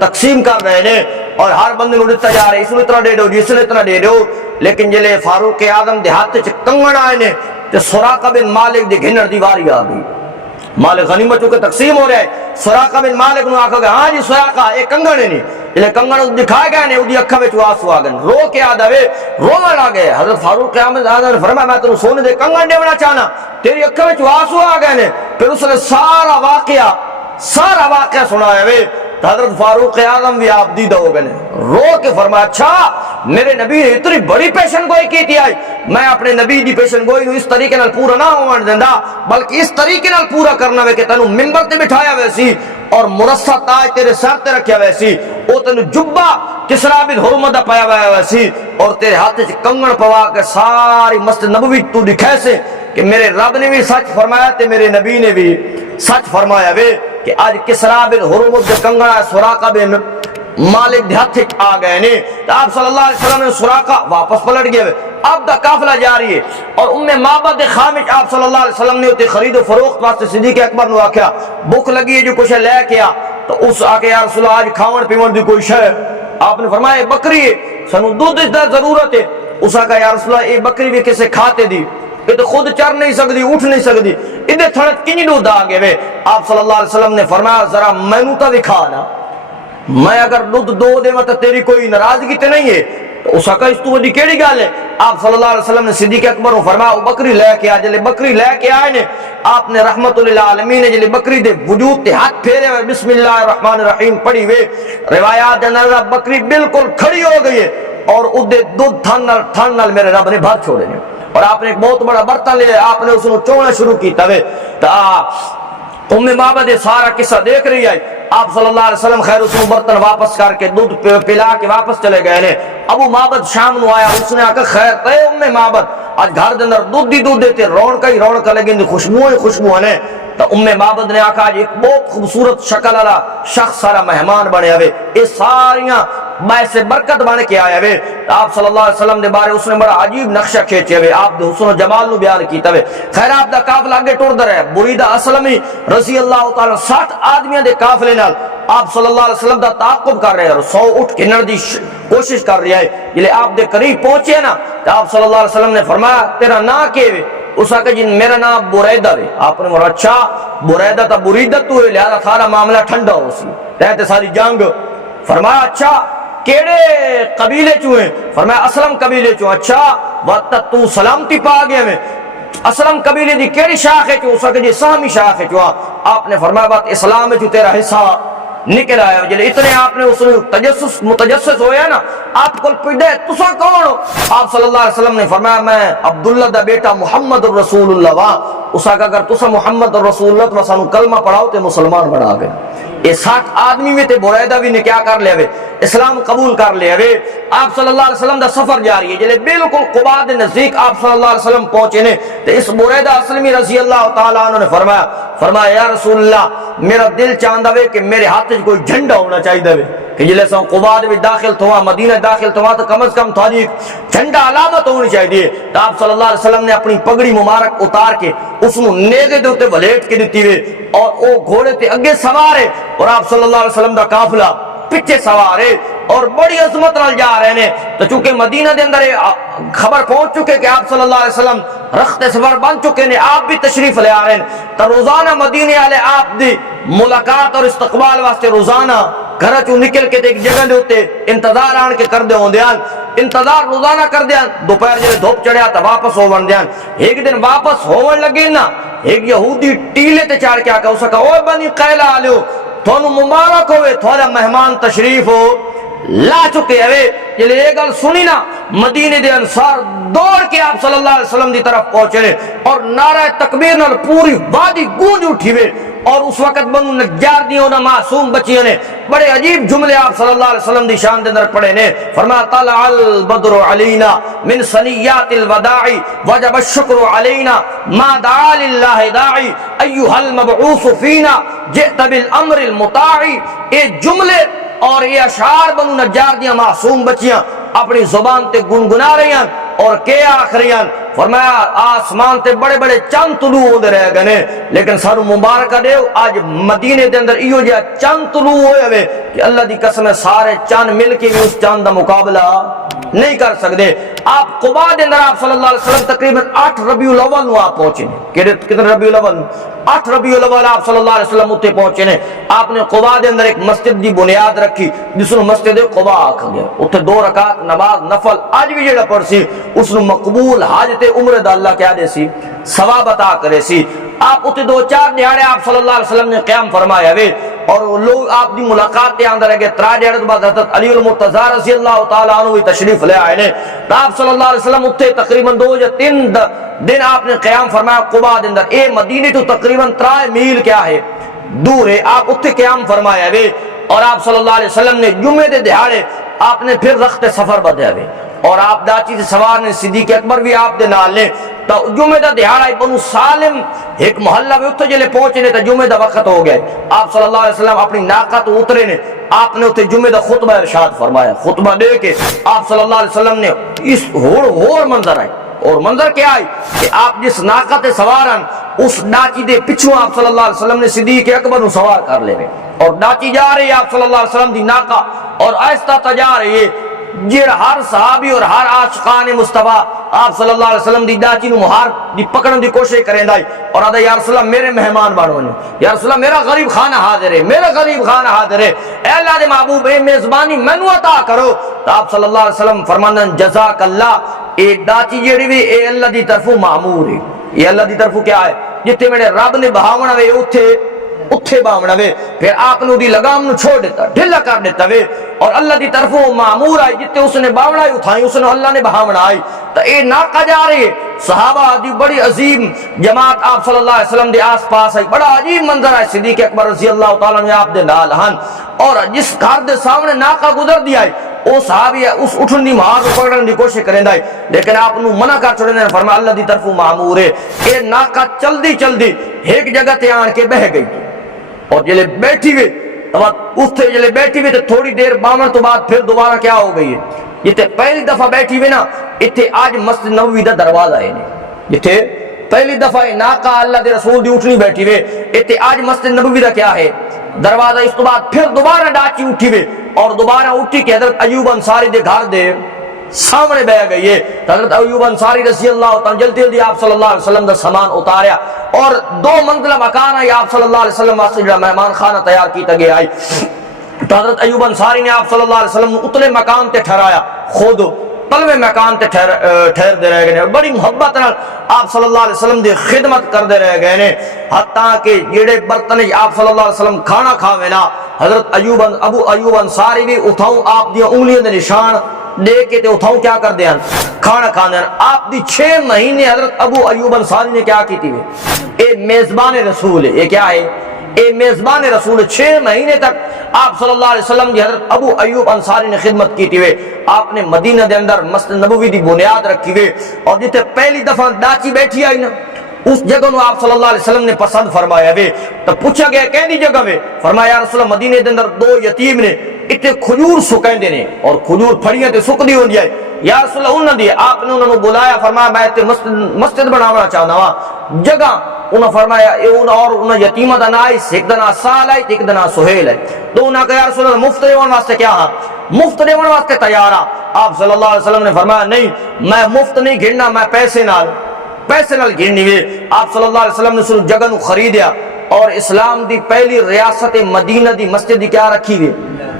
تقسیم کر رہے ہیں اور ہر بندے کو دیتا جا رہے, اس نے اتنا دے دو جس نے اتنا دے دو. لیکن جلے فاروق اعظم دے ہاتھ چ کنگن آئے نے تے سراقہ بن مالک دی گھنر دی واری آ گئی. مال غنیمت چونکہ تقسیم ہو رہا ہے. سراقہ بن مالک نے آکھا کہ ہاں جی سراقہ یہ کنگن ہے نہیں. جلے کنگن دکھائے گئے نے اودی اکھاں وچ آنسو آ گئے, رو کے آ دے روون آ گئے. حضرت فاروق اعظم نے فرمایا میں تینوں سونے دے کنگن دینا چاہنا, تیری اکھاں وچ آنسو آ گئے نے. پھر اس نے سارا واقعہ سنایا وے. حضرت فاروق اعظم بھی آپ دیدہ ہو گئے, رو کے فرمایا اچھا میرے نبی نے اتنی بڑی پیشن گوئی کی تھی. آئی میں اپنے نبی دی پیشن گوئی اس طریقے نال پورا نہ ہونے دیندا بلکہ اس طریقے نال پورا کرنا وے کہ تینوں منبر تے بٹھایا ویسی اور مرصع تاج تیرے سر تے رکھیا ویسی, او تینوں جبہ کسرا بن ہرمز دا پایا ہوا ویسی اور تیرے ہاتھ وچ کنگن پوا کے ساری مسجد نبوی تو دکھائے سے کہ میرے رب نے بھی سچ فرمایا تے میرے نبی نے بھی سچ فرمایا وے کہ آج کسرا بن ہرمز دے کنگن سراقہ بن مالک دے ہاتھ آ گئے نے. تو آپ صلی اللہ علیہ وسلم نے سراقہ واپس پلٹ گئے. اب دا قافلہ جاری ہے اور معبد خامش آپ صلی اللہ علیہ وسلم نے ہوتے خرید و فروخت واسطے صدیق اکبر نے آکھیا بھوک لگی ہے جو کچھ لے کے آ. تو اس آکے یا رسول اللہ آج کھاون پیون دی کوئی شے؟ آپ نے فرمایا بکری ہے سنو دودھ دا ضرورت ہے. اس آکا یا رسول اللہ یہ بکری بھی کسے کھاتے دی, یہ تو خود چر نہیں سکتی اٹھ نہیں سکتی, ادھے تھڑت کنی دودھ آ گئے وے. آپ صلی اللہ علیہ وسلم نے فرمایا ذرا مینوں تا دکھا نا, میں اگر دودھ دو دے تو تیری کوئی ناراضگی تے نہیں ہے. تو اس کا اس تو بڑی کیڑی گل ہے؟ آپ صلی اللہ علیہ وسلم نے صدیق اکبر کو فرمایا بکری لے کے آ. جلے بکری لے کے آئے نے آپ نے رحمت للعالمین نے جلے بکری دے وجود تے ہاتھ پھیرے ہوئے بسم اللہ الرحمن الرحیم پڑھی ہوئے. روایات دے اندر بکری بالکل کھڑی ہو گئی ہے اور ادھے دودھ تھن نال میرے رب نے بھر چھوڑے نے. اور آپ نے ایک بہت بڑا برتن لے آپ نے اس کو چونا شروع کیتا وے ام معبد سارا قصہ دیکھ رہی ہے آپ صلی اللہ علیہ وسلم خیر اس برتن واپس کر کے دودھ پلا کے واپس چلے گئے نے ابو معبد شام نو آیا اس نے آ کے خیر تے ام معبد آج گھر دے اندر دودھ ہی دودھ دیتے رونق ہی رونق لگی خوشبو ہی خوشبو نے تو ام معبد نے آکھا ایک بہت خوبصورت شکل والا شخص سارا مہمان بنے ہوئے یہ ساریاں باعث برکت بن کے آیا ہوئے آپ صلی اللہ علیہ وسلم دے بارے اس نے بڑا عجیب نقشہ کھینچے ہوئے آپ دے حسن و جمال نو بیان کیتا ہوئے خیر آپ دا قافلہ آگے ٹردا رہے بریدہ اسلمی رضی اللہ تعالی 60 آدمیاں دے قافلے نال آپ صلی اللہ علیہ وسلم دا تعاقب کر رہے ہیں اور 100 اٹھ کے نڑ دی کوشش کر رہی ہے جلے آپ دے قریب پہنچے نا تو آپ صلی اللہ علیہ وسلم نے فرمایا تیرا نا کے وے اس آکے جن میرا نام بریدہ ہے آپ نے بولا اچھا بریدہ تا بریدہ تو ہے لہذا سارا معاملہ ٹھنڈا ہو سی تحت ساری جنگ فرمایا اچھا کیڑے قبیلے چوئے فرمایا اسلم قبیلے چوئے اچھا وقت تو سلامتی پا گئے میں اسلم قبیلے دی کیڑی شاخ ہے چو اس آکے جی سامی شاخ ہے چو آپ نے فرمایا بات اسلام ہے چو تیرا حصہ نکل آیا جلے اتنے آپ نے اس نے متجسس ہویا نا آپ کو پڑھے تسا کون ہو آپ صلی اللہ علیہ وسلم نے فرمایا میں عبداللہ دا بیٹا محمد رسول اللہ وا اس آگا اگر تسا محمد رسول اللہ تو سانو کلمہ پڑھاؤ تے مسلمان بڑھا گئے یہ 60 آدمی میں تے بریدہ بھی نے کیا کر لے ہوئے اسلام قبول کر لے ہوئے آپ صلی اللہ علیہ وسلم دا سفر جاری ہے جلے بالکل قباء دے نزدیک آپ صلی اللہ علیہ وسلم پہنچے نے تے اس بریدہ اسلمی رضی اللہ تعالیٰ عنہ نے فرمایا یا رسول اللہ میرا دل چاہتا ہے کہ میرے ہاتھ میں کوئی جھنڈا ہونا چاہیے کہ جلے سو قباء میں داخل تھوا مدینہ داخل تھوا تو کم از کم تھوڑی جھنڈا علامت ہونی چاہیے تو آپ صلی اللہ علیہ وسلم نے اپنی پگڑی مبارک اتار کے اس نو نیزے دے اوتے ولیٹ کے دتی وے اور او گھوڑے تے اگے سوار ہے اور آپ صلی اللہ علیہ وسلم دا قافلہ پیچھے سوار ہے اور بڑی عظمت نال جا رہے ہیں تو چونکہ مدینہ دے اندر خبر پہنچ چکے کہ آپ صلی اللہ علیہ وسلم رخت سفر بن چکے نے آپ بھی تشریف لے آ رہے ہیں تو روزانہ مدینے والے آپ دی ملاقات اور استقبال واسطے روزانہ گھر چوں نکل کے ایک جگہ دے ہوتے انتظار آن کے کر دے ہوندے ہیں انتظار روزانہ کر دے دوپہر جے دھوپ چڑھیا تو واپس ہون دے ایک دن واپس ہون لگے نا ایک یہودی ٹیلے تے چڑھ کے آ کے اس کا او بنی قیلا والو تھانو مبارک ہوئے تھوڑا مہمان تشریف ہو لا چکے ہوئے جلے یہ گل سنی نا مدینے دے انصار دوڑ کے آپ صلی اللہ علیہ وسلم دی طرف پہنچے اور نعرہ تکبیر نال پوری وادی گونج اٹھی ہوئے اور اس وقت بنو نجار دیوں نہ معصوم بچیوں نے بڑے عجیب جملے آپ صلی اللہ علیہ وسلم دی شان دے اندر پڑھے نے فرمایا طلع البدر علینا من ثنیات الوداع وجب الشکر علینا ما دعا للہ داعی ایھا المبعوث فینا جئت بالامر المطاع اے جملے اور یہ اشعار بنو نجار دیاں معصوم بچیاں اپنی زبان تے گنگنا رہی ہیں اور کیا آخریاں فرمایا آسمان تے بڑے بڑے چند طلوع ہوندے رہ گئے لیکن سارو مبارکہ دیو آج مدینے دے اندر ایو جا چند طلوع ہوئے ہوئے کہ اللہ دی قسم سارے چند مل کے بھی اس چند دا مقابلہ نہیں کر سکتے آپ قباء دے اندر آپ صلی اللہ علیہ وسلم تقریباً 8 ربیع الاول نو آپ پہنچے کتنے ربیع الاول 8 ربیع الاول آپ صلی اللہ علیہ وسلم اتے پہنچے نے آپ نے قباء دے اندر ایک مسجد دی بنیاد رکھی جس نو مسجد قباء آکھا گیا اتے 2 رکعت نماز نفل آج بھی جڑا پڑھ سی اس نو مقبول حاجت عمر دا اللہ کیا دے سی ثواب عطا کرے سی آپ اتے 2-4 دیہاڑے آپ صلی اللہ علیہ وسلم نے قیام فرمایا وے اور لوگ آپ دی ملاقات دے اندر گئے 3 دیہاڑے بعد حضرت علی المرتضی رضی اللہ تعالی عنہ بھی تشریف لے آئے نے آپ صلی اللہ علیہ وسلم اتے تقریباً 2 یا 3 دن آپ نے قیام فرمایا قباء دے اندر اے مدینے تو تقریباً 3 میل کیا ہے دور ہے آپ اتے قیام فرمایا وے اور آپ صلی اللہ علیہ وسلم نے جمعے دے دیہاڑے آپ نے پھر رخت سفر بدیا وے اور آپ داچی سے سوار نے صدیق اکبر بھی آپ دے نال نے تو جمعے دا دیہاڑا بنو سالم ایک محلہ میں اتنے جلے پہنچے نے تو جمعے دا وقت ہو گئے آپ صلی اللہ علیہ وسلم اپنی ناقہ تو اترے نے آپ نے اتنے جمعے دا خطبہ ارشاد فرمایا خطبہ دے کے آپ صلی اللہ علیہ وسلم نے اس ہور منظر آئے اور منظر کیا آئی کہ آپ جس ناقہ تے سوارن اس ڈاچی دے پچھو آپ صلی اللہ علیہ وسلم نے صدیق اکبر نو سوار کر لے اور ڈاچی جا رہی ہے آپ صلی اللہ علیہ وسلم دی ناقہ اور آہستہ تجا رہی ہے جڑ ہر صحابی اور ہر عاشقان مصطفیٰ آپ صلی اللہ علیہ وسلم دی ڈاچی نو مہار دی پکڑن دی کوشش کریں دائی اور آدھا یا رسول اللہ میرے مہمان بانو یا رسول اللہ میرا غریب خانہ حاضر ہے میرا غریب خانہ حاضر ہے اے اللہ دے محبوب اے میزبانی مینوں عطا کرو تو آپ صلی اللہ علیہ وسلم فرماندن جزاک اللہ اے ڈاچی جیڑی بھی اے اللہ دی طرفوں معمور ہے یہ اللہ دی طرفوں کیا ہے جتے میرے رب نے بہاونا وے اتھے باونا وے پھر آپ نے دی لگام نو چھوڑ دیتا ڈھلا کر دیتا وے اور اللہ دی طرفوں معمور آئی جتے اس نے باونا آئی اتھائی اس نے اللہ نے بہاونا آئی تو اے ناکا جا رہے صحابہ دی بڑی عظیم جماعت آپ صلی اللہ علیہ وسلم دے آس پاس آئی، بڑا عجیب منظر ہے، صدیق اکبر رضی اللہ تعالیٰ نے آپ دے نال ہن، اور جس گھر دے سامنے ناکا گزر دیا ہے او صحابی اس اٹھن دی مہار کو پکڑنے دی کوشش کریں دائی، لیکن آپ انہوں منع کر چھوڑنے نے فرمایا اللہ دی طرف معمور ہے۔ اے ناکا چل دی ایک جگہ تے آن کے بہ گئی، اور جلے بیٹھی ہوئے اس سے جلے بیٹھی ہوئے تو تھوڑی دیر بامن تو بعد پھر دوبارہ کیا ہو گئی ہے، یہ تے پہلی دفعہ بیٹھی ہوئے نا، اتھے آج مسجد نبوی دا دروازہ ہے، یہ تے پہلی دفعہ ناکا اللہ دے رسول دی اٹھنی بیٹھی ہوئے، اتھے آج مسجد نبوی دا کیا ہے دروازہ، اس تو بعد پھر دوبارہ ڈاچی اٹھی ہوئے، اور دوبارہ اٹھی کہ حضرت ایوب انصاری دے گھر دے سامنے بہ گئی ہے۔ حضرت ایوب انصاری رضی اللہ تعالیٰ جلدی آپ صلی اللہ علیہ وسلم دا سامان اتاریا، اور 2 منزلہ مکان ہے آپ صلی اللہ علیہ وسلم واسطے جو مہمان خانہ تیار کیتا گیا ہے، تو حضرت ایوب انصاری نے آپ صلی اللہ علیہ وسلم اتلے مکان تے ٹھہرایا، خود پلوے مکان تے ٹھہر دے رہ گئے، اور بڑی محبت نال آپ صلی اللہ علیہ وسلم دی خدمت کر دے رہ گئے نے، حتیٰ کہ جڑے برتن آپ صلی اللہ علیہ وسلم کھانا کھاوے نا، حضرت ابو ایوب انصاری بھی اتھاؤں آپ دی انگلیاں دے نشان دے کے تے اتھاؤں کیا کر دیں کھانا کھانے، آپ دی 6 مہینے حضرت ابو ایوب انصاری نے کیا کی تھی، اے میزبان رسول ہے، یہ کیا ہے، اے میزبان رسول، 6 مہینے تک آپ صلی اللہ علیہ وسلم کی حضرت ابو ایوب انصاری نے خدمت کی تھی، آپ نے مدینہ دے اندر مسجد نبوی دی بنیاد رکھی ہوئے، اور جتے پہلی دفعہ ڈاچی بیٹھی آئی نا اس جگہ نو آپ صلی اللہ علیہ وسلم نے پسند فرمایا وے، تو پوچھا گیا کہیں دی جگہ وے، فرمایا یا رسول اللہ مدینہ دے اندر 2 یتیم نے اتنے کھجور سکیں دینے، اور کھجور پھڑیاں تے سک دی ہوں جائے، یا رسول اللہ انہوں نے آپ نے انہوں نے بلایا، فرمایا میں تے مسجد بناونا چاہنا ہوں جگہ، انہوں نے فرمایا اور انہوں یتیمہ دا نائس، ایک دنا سال ہے ایک دنا سہیل ہے، تو انہوں نے کہا یا رسول اللہ مفت دیوان واسطے کیا ہاں، مفت دیوان واسطے تیار ہاں، آپ صلی اللہ علیہ وسلم نے فرمایا نہیں میں مفت نہیں گھڑنا، میں پیسے نال گھڑنی ہوئے، آپ صلی اللہ علیہ وسلم نے اس جگہ نو خریدیا، اور اسلام دی پہلی ریاست مدینہ دی مسجد دی کیا رکھی ہوئے،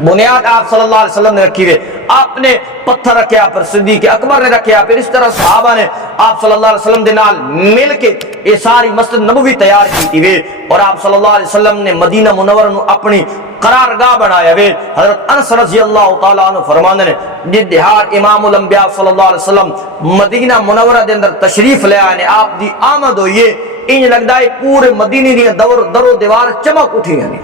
بنیاد آپ صلی اللہ علیہ وسلم نے رکھی ہوئے، آپ نے پتھر رکھیا، پھر صدیق اکبر نے رکھیا، پھر اس طرح صحابہ نے آپ صلی اللہ علیہ وسلم دے نال مل کے یہ ساری مسجد نبوی تیار کی ہوئے، اور آپ صلی اللہ علیہ وسلم نے مدینہ منورہ نو اپنی قرارگاہ بنایا ہوئے۔ حضرت انس رضی اللہ تعالیٰ عنہ فرماندے نے جس دہار امام الانبیاء صلی اللہ علیہ وسلم مدینہ منورہ دے اندر تشریف لے آئے، آپ دی آمد ہوئی ہے، انج لگتا ہے پورے مدینے دی در و دیوار چمک اٹھی ہیں،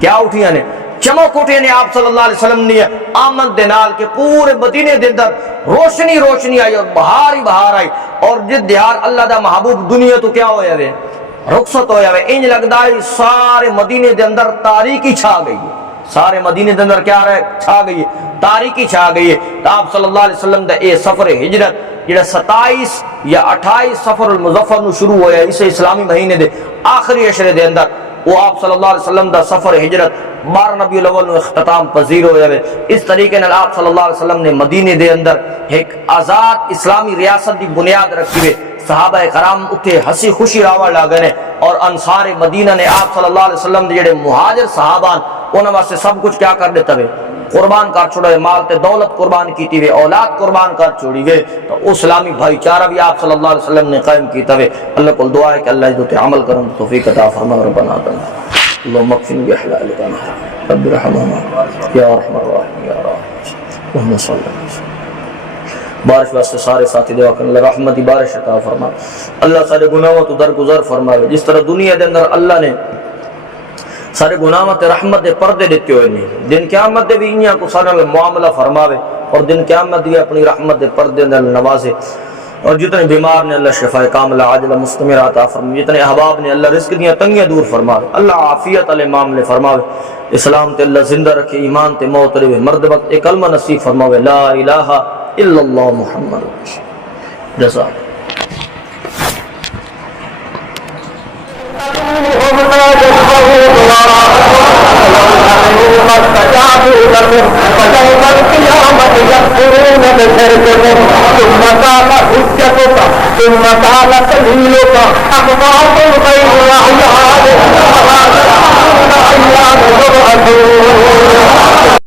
کیا اٹھی ہیں، چمک اٹھے نے آپ صلی اللہ علیہ وسلم نے آمد دے نال کے پورے مدینے دے اندر روشنی آئی، اور بہار ہی بہار آئی، اور جس دیہار اللہ دا محبوب دنیا تو کیا ہویا وے رخصت ہویا وے، انج لگتا ہے سارے مدینے دے اندر تاریکی چھا گئی ہے، سارے مدینے دے اندر کیا رہے چھا گئی ہے، تاریکی چھا گئی ہے۔ تو آپ صلی اللہ علیہ وسلم دا اے سفر ہجرت جڑا 27 یا 28 سفر المظفر نو شروع ہویا اسے اسلامی مہینے دے آخری عشرے دے اندر، وہ آپ صلی اللہ علیہ وسلم دا سفر ہجرت 12 ربیع الاول نو اختتام پذیر ہو جائے۔ اس طریقے نال آپ صلی اللہ علیہ وسلم نے مدینے دے اندر ایک آزاد اسلامی ریاست دی بنیاد رکھی ہوئے، صحابہ کرام اتھے ہنسی خوشی راوڑ لاگے نے، اور انصار مدینہ نے آپ صلی اللہ علیہ وسلم دے جڑے مہاجر صحابان انہاں واسطے سب کچھ کیا کر دیتا وے قربان کر چھوڑے، مال تے دولت قربان کیتی وے، اولاد قربان کر چھوڑی وے، تو اسلامی بھائی چارہ بھی آپ صلی اللہ علیہ وسلم نے قائم کیتا وے۔ اللہ کو دعا ہے کہ اللہ اس دے عمل کرن توفیق عطا فرما، ربنا آتنا اللهم اكفني بحلالك عن حرامك رب ارحمهما یا ارحم الراحمین یا راحم اللهم صل علی سیدنا۔ بارش واسطے سارے ساتھی دعا کریں اللہ رحمتی بارش عطا فرما، اللہ سارے گناہوں تو درگزر فرماوے، جس طرح دنیا دے اندر اللہ نے سارے گناہوں تے رحمت دے پردے دیتے ہوئے نہیں، دن قیامت دے بھی انہاں کو سارا معاملہ فرماوے، اور دن قیامت بھی اپنی رحمت دے پردے اندر نوازے، اور جتنے بیمار نے اللہ شفاء کاملہ عاجلہ مستمرہ عطا فرمائے، جتنے احباب نے اللہ رزق دیاں تنگیاں دور فرماوے، اللہ عافیت علی معاملے فرماوے، اسلام تے اللہ زندہ رکھے، ایمان تے موت رہے، مرد وقت ایک کلمہ نصیب فرماوے، لا الہ الا اللہ محمد جزاک۔ فاستجابوا لهم فيوم القيامة يكفرون بشركهم ثم قال حجتك ثم قال سبيلك أموال